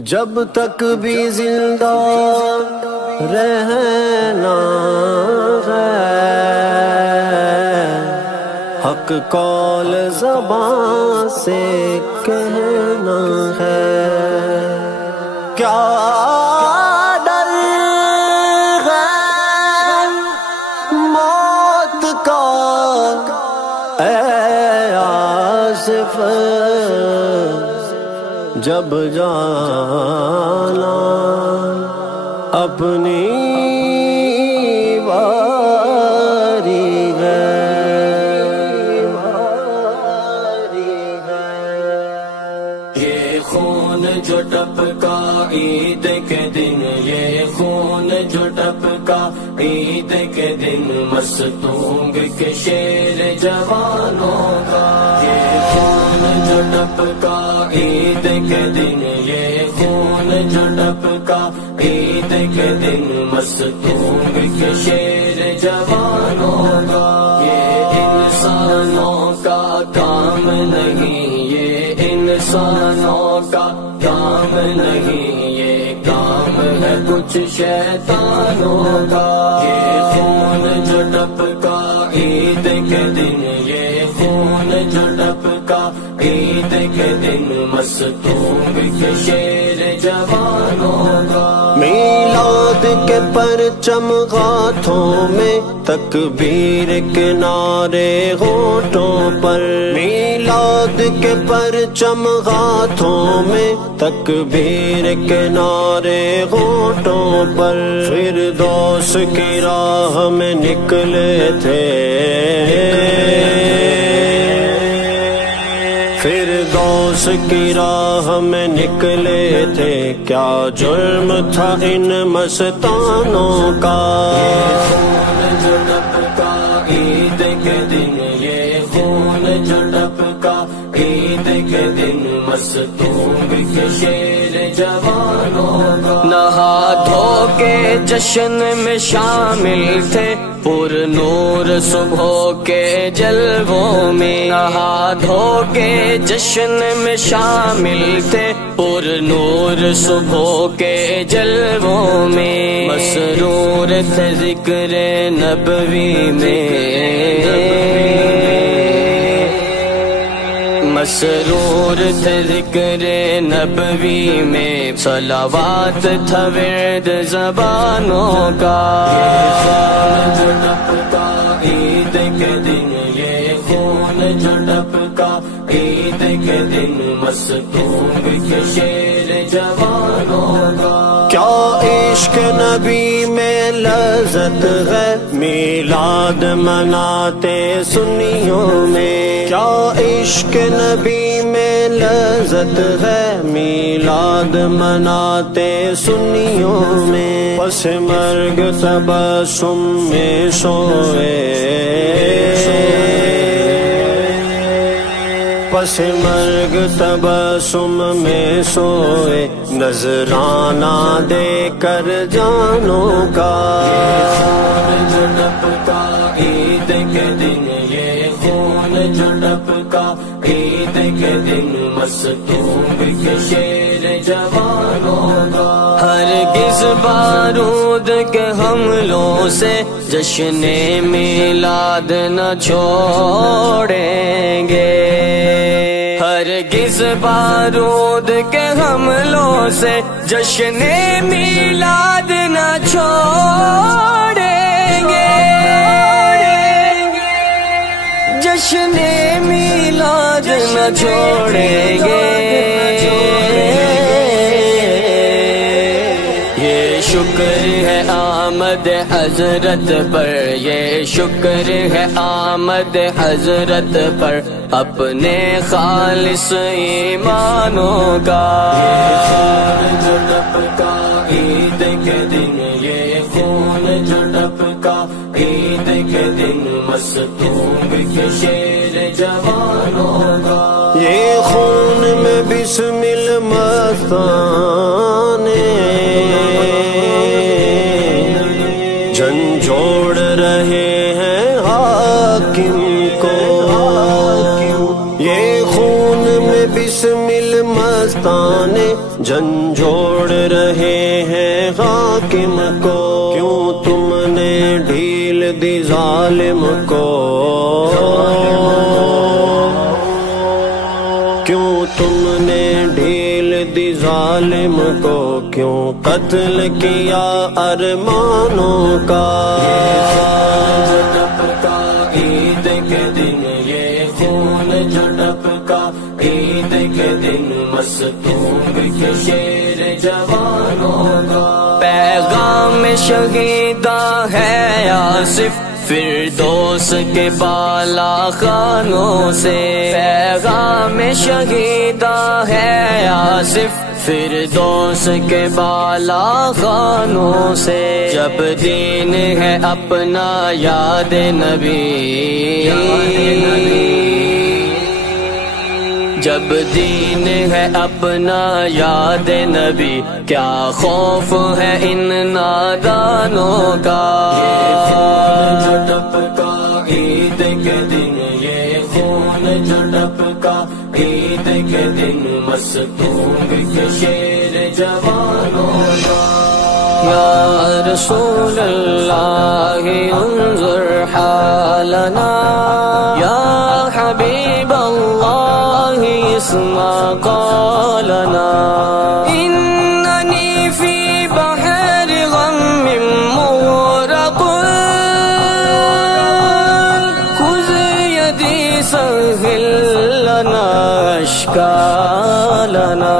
جب تک بھی زندہ رہنا ہے، حق قول زبان سے کہنا ہے، کیا ڈر ہے موت کا اے آصف، جب جانا اپنی باری ہے۔ یہ خون جو ٹپکا عید کے دن، یہ خون جو ٹپکا عید کے دن، مستونگ کے شیر جوانوں کا۔ یہ خون جو ٹپکا عید کے دن، یہ خون جو ٹپکا عید کے دن، مستونگ کے شیر جوانوں کا۔ یہ انسانوں کا کام نہیں، یہ انسانوں کا کام نہیں، یہ کام ہے کچھ شیطانوں کا۔ یہ خون جو ٹپکا عید کے دن، یہ خون جو ٹپکا عید کے دن، مستونگ کے شیر جوانوں کا۔ میلاد کے پرچم ہاتھوں میں، تکبیر کے نعرے ہونٹوں پر، میلاد کے پرچم ہاتھوں میں، تکبیر کے نعرے ہونٹوں پر، فردوس کی راہ میں نکلے تھے، فردوس کی راہ میں نکلے تھے، کیا جرم تھا ان مستانوں کا۔ یہ خون جو ٹپکا عید کے دن، یہ خون جو ٹپکا عید کے دن، مستونگ کے شیر جوانوں کا۔ نہا دھو کے جشن میں شامل تھے، پر نور صبح کے جلووں میں، نہا دھو کے جشن میں شامل تھے، پر نور صبح کے جلووں میں، مسرور تھے ذکر نبوی میں، مسرور تھے ذکر نبوی میں، صلوات تھا ورد زبانوں کا۔ یہ خون جو ٹپکا عید کے دن، یہ خون جو ٹپکا عید کے دن، مستونگ کے شیر جوانوں کا۔ کیا عشق نبی میں لذت ہے، میلاد مناتے سنیوں میں، کیا عشق نبی میں لذت ہے، میلاد مناتے سنیوں میں، پس مرگ تبسم میں سوئے، پس مرگ تبسم میں سوئے، نذرانہ دے کر جانوں کا۔ یہ خون جو ٹپکا عید کے دن، یہ خون جو ٹپکا عید کے دن، مستونگ کے شیر جوانوں کا۔ ہرگز بارود کے حملوں سے جشن میلاد نہ چھوڑیں گے، ہرگز بارود کے حملوں سے جشن میلاد نہ چھوڑیں گے، جشن میلاد نہ چھوڑیں گے۔ یہ شکر ہے آمد حضرت پر، یہ شکر ہے آمد حضرت پر، اپنے خالص ایمانوں کا۔ یہ خون جو ٹپکا عید کے دن، یہ خون جو ٹپکا عید کے دن، مستونگ کے شیر جوانوں کا۔ یہ خون میں بسمل مستانے جھنجھوڑ رہے ہیں حاکم کو، یہ خون میں بسمل مستانے جھنجھوڑ رہے ہیں حاکم کو، کیوں تم نے ڈھیل دی ظالم کو، کیوں تم نے ڈھیل دی ظالم کو، کیوں قتل کیا ارمانوں کا۔ عید کے دن یہ خون جھڑپ کا، عید کے دن مستونگ کے شیر جوانوں کا۔ پیغام شہیدہ ہے آصف فردوس کے بالا خانوں سے، پیغام شہیدہ ہے آصف فردوس کے بالا خانوں سے۔ جب دین ہے اپنا یاد نبی، جب دین ہے اپنا یاد نبی، کیا خوف ہے ان نادانوں کا۔ یہ خون جھڑپ کا عید کے دن، یہ خون جھڑپ کا عید کے دن مستونگ کے شیر جوانوں کا۔ یا رسول اللہ انظر حالنا، یا حبیب اللہ اسمع قولنا، اننی فی بحر غم مغرق، خذ یدی سہل لنا اشکالنا۔